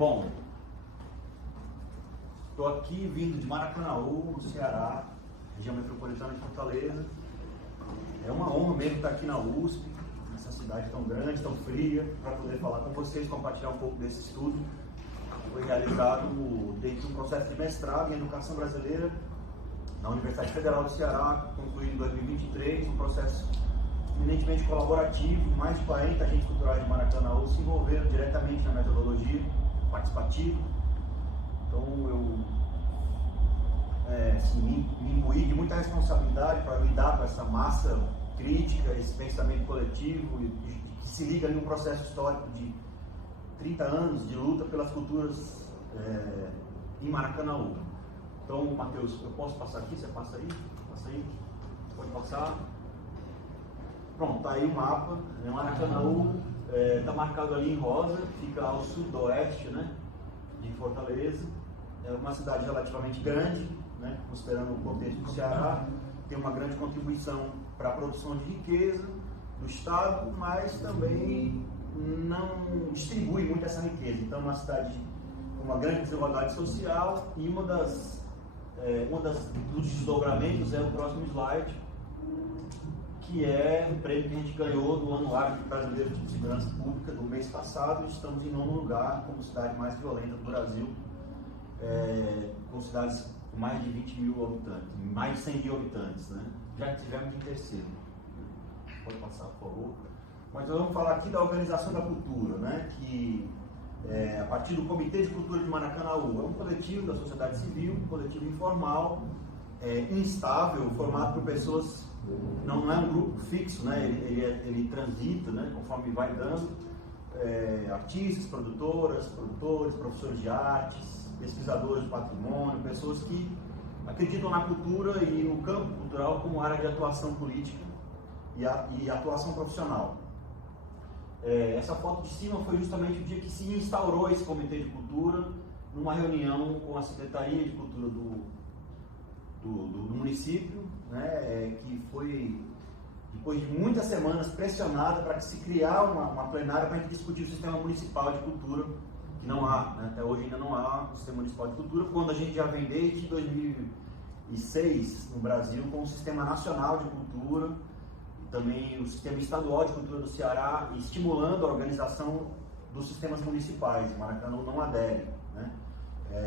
Bom, estou aqui vindo de Maracanaú, no Ceará, região metropolitana de Fortaleza. É uma honra mesmo estar aqui na USP, nessa cidade tão grande, tão fria, para poder falar com vocês, compartilhar um pouco desse estudo que foi realizado dentro de um processo de mestrado em Educação Brasileira na Universidade Federal do Ceará, concluído em 2023, um processo eminentemente colaborativo. Mais de 40 agentes culturais de Maracanaú se envolveram diretamente na metodologia participativa. Então eu me imbuí de muita responsabilidade para lidar com essa massa crítica, esse pensamento coletivo, que se liga ali um processo histórico de 30 anos de luta pelas culturas em Maracanaú. Então, Matheus, eu posso passar aqui? Você passa aí? Passa aí? Pode passar? Pronto, está aí o mapa. Maracanaú está marcado ali em rosa, fica ao sudoeste, né, de Fortaleza. É uma cidade relativamente grande, né, considerando o contexto do Ceará. Tem uma grande contribuição para a produção de riqueza do Estado, mas também não distribui muito essa riqueza. Então, é uma cidade com uma grande desigualdade social e dos desdobramentos é o próximo slide, que é o prêmio que a gente ganhou no Anuário Brasileiro de Segurança Pública do mês passado. Estamos em 9º lugar como cidade mais violenta do Brasil, com cidades com mais de 20 mil habitantes, mais de 100 mil habitantes, né? Já tivemos em 3º. Pode passar, por favor. Mas nós vamos falar aqui da Organização da Cultura, né? Que a partir do Comitê de Cultura de Maracanaú, é um coletivo da sociedade civil, um coletivo informal, instável, formado por pessoas, não é um grupo fixo, né? Ele transita, né? Conforme vai dando, artistas, produtores, professores de artes, pesquisadores de patrimônio, pessoas que acreditam na cultura e no campo cultural como área de atuação política e atuação profissional. Essa foto de cima foi justamente o dia que se instaurou esse Comitê de Cultura, numa reunião com a Secretaria de Cultura do município, né, que foi, depois de muitas semanas, pressionada para que se criar uma plenária para a gente discutir o sistema municipal de cultura, que não há, né, até hoje ainda não há um sistema municipal de cultura, quando a gente já vem desde 2006 no Brasil com o Sistema Nacional de Cultura, também o Sistema Estadual de Cultura do Ceará, estimulando a organização dos sistemas municipais. Maracanaú não adere, né?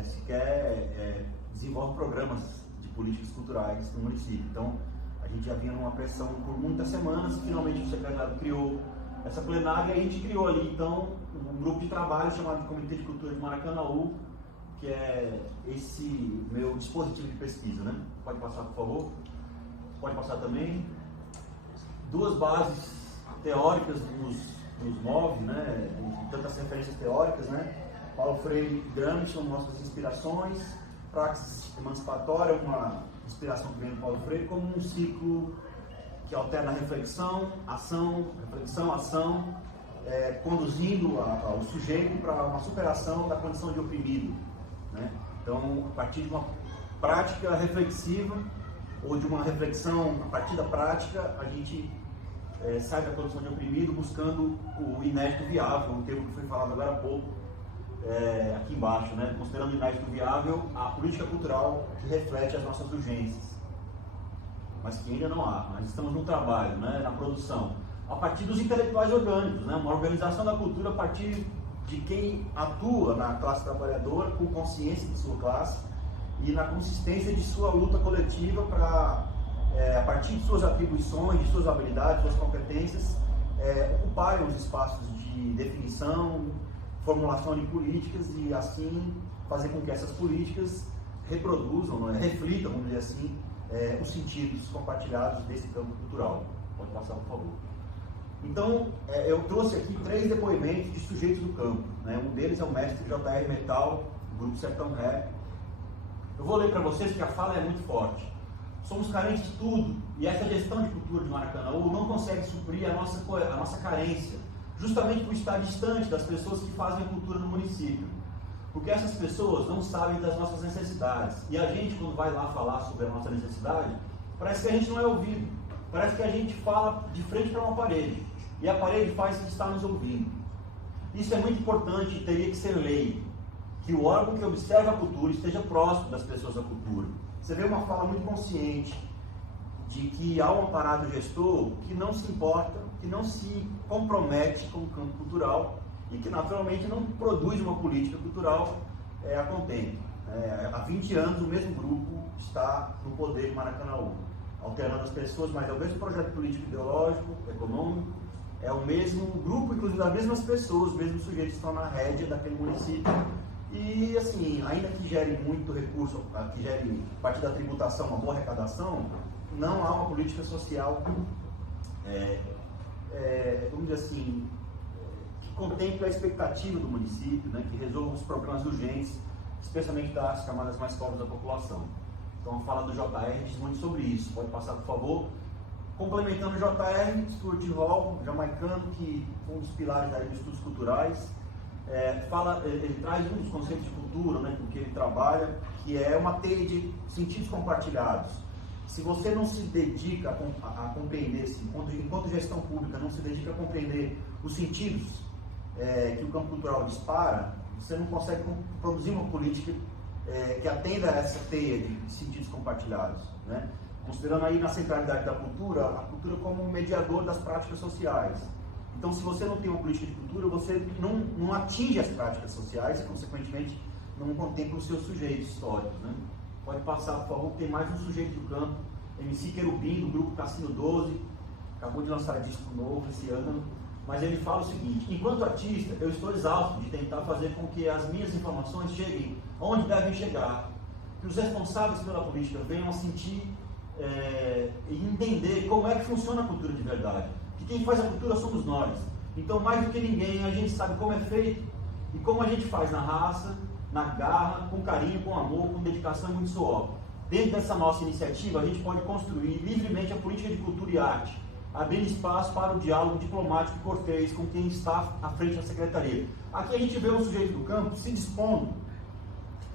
Sequer desenvolve programas de políticas culturais no município. Então, a gente já vinha numa pressão por muitas semanas. Finalmente o secretário criou essa plenária e a gente criou ali, então, um grupo de trabalho chamado Comitê de Cultura de Maracanaú, que é esse meu dispositivo de pesquisa, né? Pode passar, por favor? Pode passar também. Duas bases teóricas nos move, né? Tantas referências teóricas, né? Paulo Freire e Gramsci são nossas inspirações. Praxis emancipatória, uma inspiração que vem do Paulo Freire, como um ciclo que alterna reflexão, ação, conduzindo o sujeito para uma superação da condição de oprimido, né? Então, a partir de uma prática reflexiva ou de uma reflexão a partir da prática, a gente sai da condição de oprimido buscando o inédito viável, um termo que foi falado agora há pouco, aqui embaixo, né? Considerando o inédito viável a política cultural que reflete as nossas urgências, mas que ainda não há. Nós estamos no trabalho, né? Na produção, a partir dos intelectuais orgânicos, né? Uma organização da cultura a partir de quem atua na classe trabalhadora com consciência de sua classe e na consistência de sua luta coletiva para, a partir de suas atribuições, de suas habilidades, suas competências, ocuparem os espaços de definição, formulação de políticas e assim fazer com que essas políticas reproduzam, não é? Reflitam, vamos dizer assim, os sentidos compartilhados desse campo cultural. Pode passar, por favor. Então, eu trouxe aqui 3 depoimentos de sujeitos do campo, né? Um deles é o mestre J.R. Metal, do Grupo Sertão Rap. Eu vou ler para vocês que a fala é muito forte. Somos carentes de tudo, e essa gestão de cultura de Maracanaú não consegue suprir a nossa carência, justamente por estar distante das pessoas que fazem cultura no município. Porque essas pessoas não sabem das nossas necessidades. E a gente, quando vai lá falar sobre a nossa necessidade, parece que a gente não é ouvido. Parece que a gente fala de frente para uma parede. E a parede faz que está nos ouvindo. Isso é muito importante e teria que ser lei. que o órgão que observa a cultura esteja próximo das pessoas da cultura. Você vê uma fala muito consciente de que há um aparato gestor que não se importa, que não se compromete com o campo cultural e que naturalmente não produz uma política cultural a contento. Há 20 anos o mesmo grupo está no poder de Maracanaú, alternando as pessoas, mas é o mesmo projeto político, ideológico, econômico, é o mesmo grupo, inclusive das mesmas pessoas, os mesmos sujeitos que estão na rédea daquele município. E assim, ainda que gere muito recurso, que gere, a partir da tributação, uma boa arrecadação, não há uma política social, vamos dizer assim, que contemple a expectativa do município, né, que resolva os problemas urgentes, especialmente das camadas mais pobres da população. Então a fala do JR diz muito sobre isso. Pode passar, por favor. Complementando o JR, Stuart Hall, jamaicano, que um dos pilares aí dos estudos culturais, ele traz um dos conceitos de cultura, né, com que ele trabalha, que é uma teia de sentidos compartilhados. Se você não se dedica a compreender, enquanto gestão pública não se dedica a compreender os sentidos que o campo cultural dispara, você não consegue produzir uma política que atenda a essa teia de sentidos compartilhados, né? Considerando aí na centralidade da cultura, a cultura como um mediador das práticas sociais. Então, se você não tem uma política de cultura, você não atinge as práticas sociais e, consequentemente, não contempla os seus sujeitos históricos, né? Pode passar, por favor, tem mais um sujeito do campo, MC Querubim, do grupo Cassino 12, acabou de lançar disco novo esse ano, mas ele fala o seguinte: enquanto artista, eu estou exausto de tentar fazer com que as minhas informações cheguem onde devem chegar, que os responsáveis pela política venham a sentir e entender como é que funciona a cultura de verdade, que quem faz a cultura somos nós. Então, mais do que ninguém, a gente sabe como é feito e como a gente faz na raça, na garra, com carinho, com amor, com dedicação e muito suor. Dentro dessa nossa iniciativa, a gente pode construir livremente a política de cultura e arte, abrindo espaço para o diálogo diplomático e cortês com quem está à frente da secretaria. Aqui a gente vê um sujeito do campo se dispondo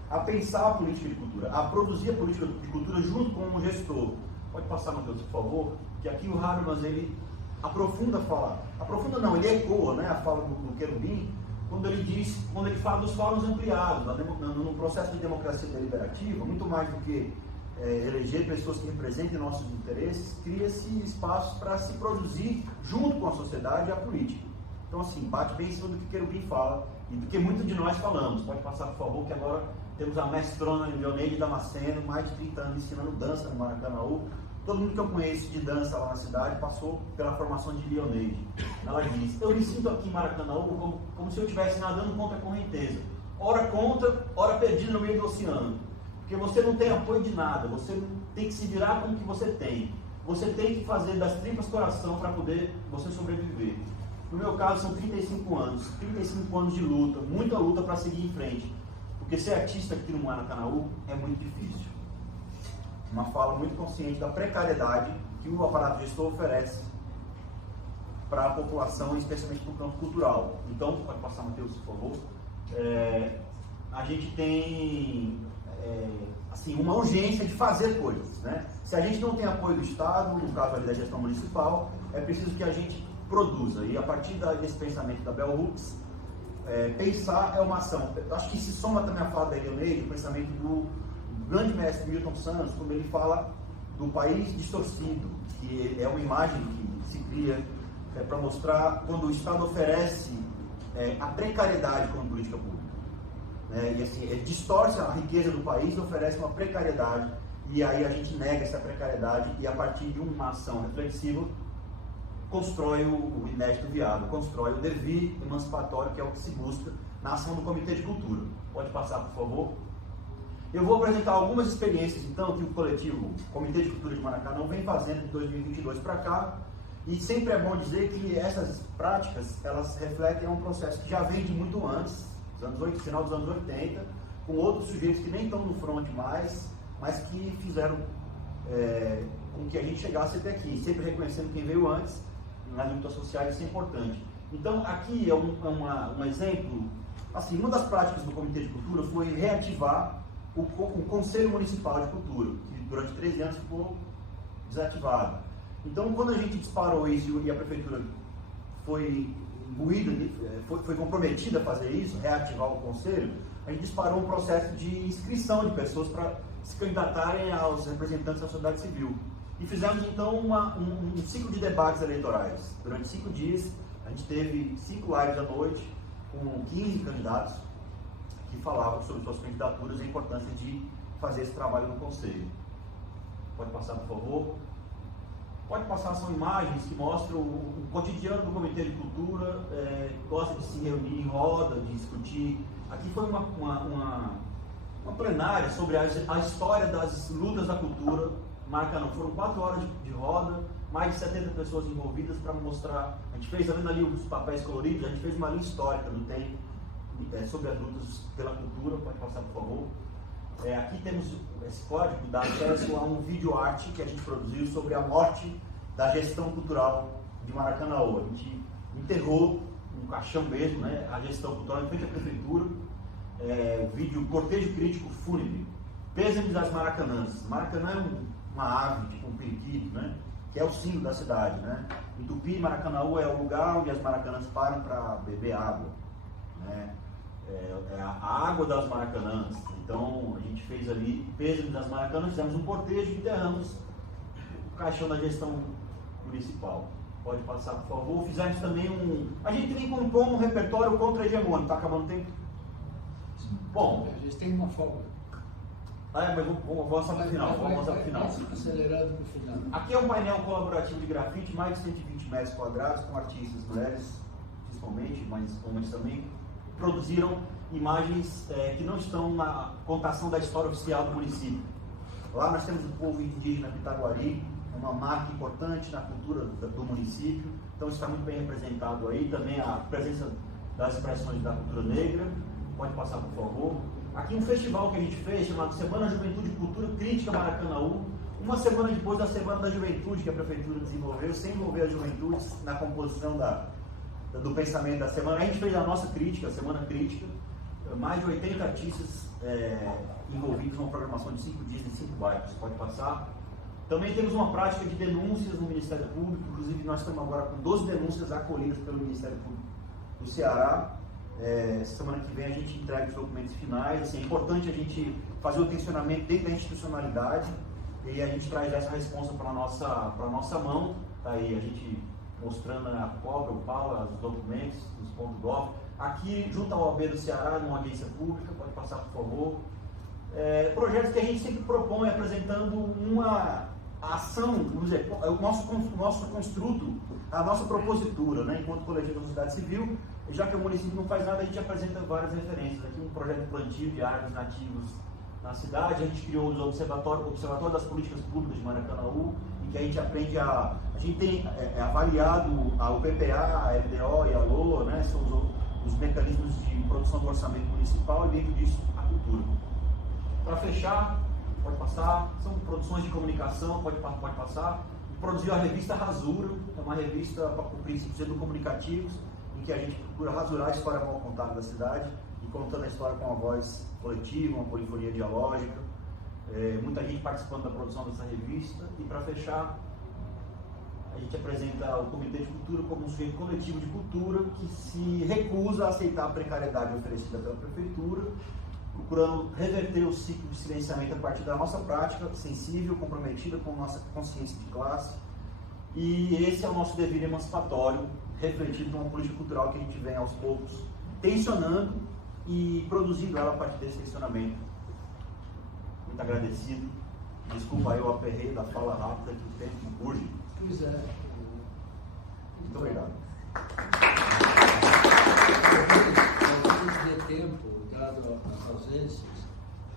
a pensar a política de cultura, a produzir a política de cultura junto com um gestor. Pode passar, Matheus, por favor, que aqui o Habermas, ele aprofunda a fala. Aprofunda não, ele ecoa, né, a fala do Querubim, quando ele fala dos fóruns ampliados, no processo de democracia deliberativa, muito mais do que eleger pessoas que representem nossos interesses, cria-se espaços para se produzir junto com a sociedade a política. Então, assim, bate bem em cima do que Querubim fala e do que muito de nós falamos. Pode passar, por favor, que agora temos a mestrona Leoneide Damasceno, mais de 30 anos ensinando dança no Maracanaú. Todo mundo que eu conheço de dança lá na cidade passou pela formação de Leoneide. Ela diz: eu me sinto aqui em Maracanaú como se eu estivesse nadando contra a correnteza. Ora contra, ora perdido no meio do oceano. Porque você não tem apoio de nada, você tem que se virar com o que você tem. Você tem que fazer das tripas coração para poder você sobreviver. No meu caso são 35 anos de luta, muita luta para seguir em frente. Porque ser artista aqui no Maracanaú é muito difícil. Uma fala muito consciente da precariedade que o aparato gestor oferece para a população, especialmente para o campo cultural. Então, pode passar, Matheus, por favor. A gente tem assim, uma urgência de fazer coisas, né? Se a gente não tem apoio do Estado, no caso ali da gestão municipal, é preciso que a gente produza. E a partir desse pensamento da Bell Hooks, pensar é uma ação. Eu acho que se soma também a fala da Leoneide, o pensamento do grande mestre Milton Santos, quando ele fala do país distorcido, que é uma imagem que se cria para mostrar quando o Estado oferece a precariedade como política pública. E assim, ele distorce a riqueza do país e oferece uma precariedade, e aí a gente nega essa precariedade e a partir de uma ação reflexiva constrói o inédito viável, constrói o devir emancipatório, que é o que se busca na ação do Comitê de Cultura. Pode passar, por favor. Eu vou apresentar algumas experiências, então, que o coletivo Comitê de Cultura de Maracanaú vem fazendo de 2022 para cá, e sempre é bom dizer que essas práticas, elas refletem um processo que já vem de muito antes, final dos anos 80, com outros sujeitos que nem estão no front mais, mas que fizeram com que a gente chegasse até aqui, sempre reconhecendo quem veio antes. Nas lutas sociais isso é importante. Então, aqui é um exemplo, assim, uma das práticas do Comitê de Cultura foi reativar o Conselho Municipal de Cultura, que durante 13 anos ficou desativado. Então, quando a gente disparou isso e a Prefeitura foi imbuído, foi comprometido a fazer isso, reativar o conselho, a gente disparou um processo de inscrição de pessoas para se candidatarem aos representantes da sociedade civil. E fizemos então um ciclo de debates eleitorais. Durante 5 dias, a gente teve 5 lives à noite, com 15 candidatos, que falavam sobre suas candidaturas e a importância de fazer esse trabalho no Conselho. Pode passar, por favor. Pode passar, são imagens que mostram o cotidiano do Comitê de Cultura, gosta de se reunir em roda, de discutir. Aqui foi uma plenária sobre a história das lutas da cultura. Maracanã, foram 4 horas de roda, mais de 70 pessoas envolvidas para mostrar. A gente fez, tá vendo ali os papéis coloridos, a gente fez uma linha histórica do tempo sobre as lutas pela cultura. Pode passar, por favor. Aqui temos esse código que dá acesso a um vídeo arte que a gente produziu sobre a morte da gestão cultural de Maracanã. A gente enterrou um caixão mesmo, né, a gestão cultural em frente à prefeitura. O vídeo Cortejo Crítico Fúnebre, Pêsames das Maracanãs. Maracanã é uma ave, tipo um periquito, né, que é o símbolo da cidade, né. Em Tupi, Maracanã é o lugar onde as Maracanãs param para beber água, né. A água das Maracanãs. Então a gente fez ali Pêsames das Maracanãs, fizemos um cortejo e enterramos o caixão da gestão municipal. Pode passar, por favor. Fizemos também a gente também compôs um repertório contra-hegemônico. Está acabando o tempo? Bom. A gente tem uma folga. Mas vamos avançar para o final. Vamos avançar para o final. Acelerando para o final. Aqui é um painel colaborativo de grafite, mais de 120 metros quadrados, com artistas, mulheres, principalmente, mas homens também, produziram imagens que não estão na contação da história oficial do município. Lá nós temos o povo indígena Pitaguari, uma marca importante na cultura do município, então isso está muito bem representado aí. Também a presença das expressões da cultura negra. Pode passar, por favor. Aqui um festival que a gente fez, chamado Semana Juventude e Cultura Crítica Maracanã, uma semana depois da Semana da Juventude que a Prefeitura desenvolveu, sem envolver as juventudes na composição do pensamento da semana. A gente fez a nossa crítica, a Semana Crítica, mais de 80 artistas envolvidos numa programação de 5 dias em 5 bairros. Pode passar. Também temos uma prática de denúncias no Ministério Público, inclusive nós estamos agora com 12 denúncias acolhidas pelo Ministério Público do Ceará. Semana que vem a gente entrega os documentos finais. Assim, é importante a gente fazer o tensionamento dentro da institucionalidade e a gente traz essa resposta para a nossa mão. Tá aí a gente mostrando a cobra, o pau, os documentos, os .gov. Aqui, junto ao OAB do Ceará, numa audiência pública, pode passar, por favor. Projetos que a gente sempre propõe, apresentando uma ação, vamos dizer, o nosso construto, a nossa propositura, né, enquanto coletivo da sociedade civil. Já que o município não faz nada, a gente apresenta várias referências. Aqui um projeto de plantio de árvores nativas na cidade. A gente criou o Observatório das Políticas Públicas de Maracanã, em que a gente aprende a gente tem avaliado o PPA, a LDO e a LOA, né, são os mecanismos de produção do orçamento municipal, e dentro disso a cultura. Para fechar, pode passar, são produções de comunicação, pode passar. Produziu a revista Rasura, é uma revista com princípios educomunicativos, em que a gente procura rasurar a história mal contada da cidade e contando a história com uma voz coletiva, uma polifonia dialógica. Muita gente participando da produção dessa revista. E para fechar, a gente apresenta o Comitê de Cultura como um sujeito coletivo de cultura que se recusa a aceitar a precariedade oferecida pela Prefeitura, procurando reverter o ciclo de silenciamento a partir da nossa prática sensível, comprometida com nossa consciência de classe. E esse é o nosso dever emancipatório, refletido numa política cultural que a gente vem aos poucos tensionando e produzindo ela a partir desse tensionamento. Muito agradecido. Desculpa aí o aperreio da fala rápida, que o tempo urge. Pois é. Muito obrigado. Talvez dê tempo, dado as ausências,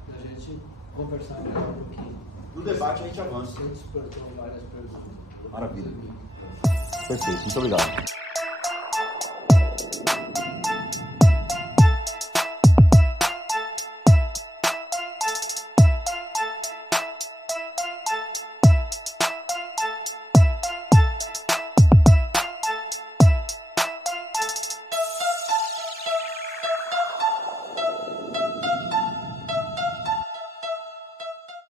da gente conversar melhor um pouquinho. No debate a gente avança. Você despertou várias perguntas. Maravilha. Perfeito, muito obrigado.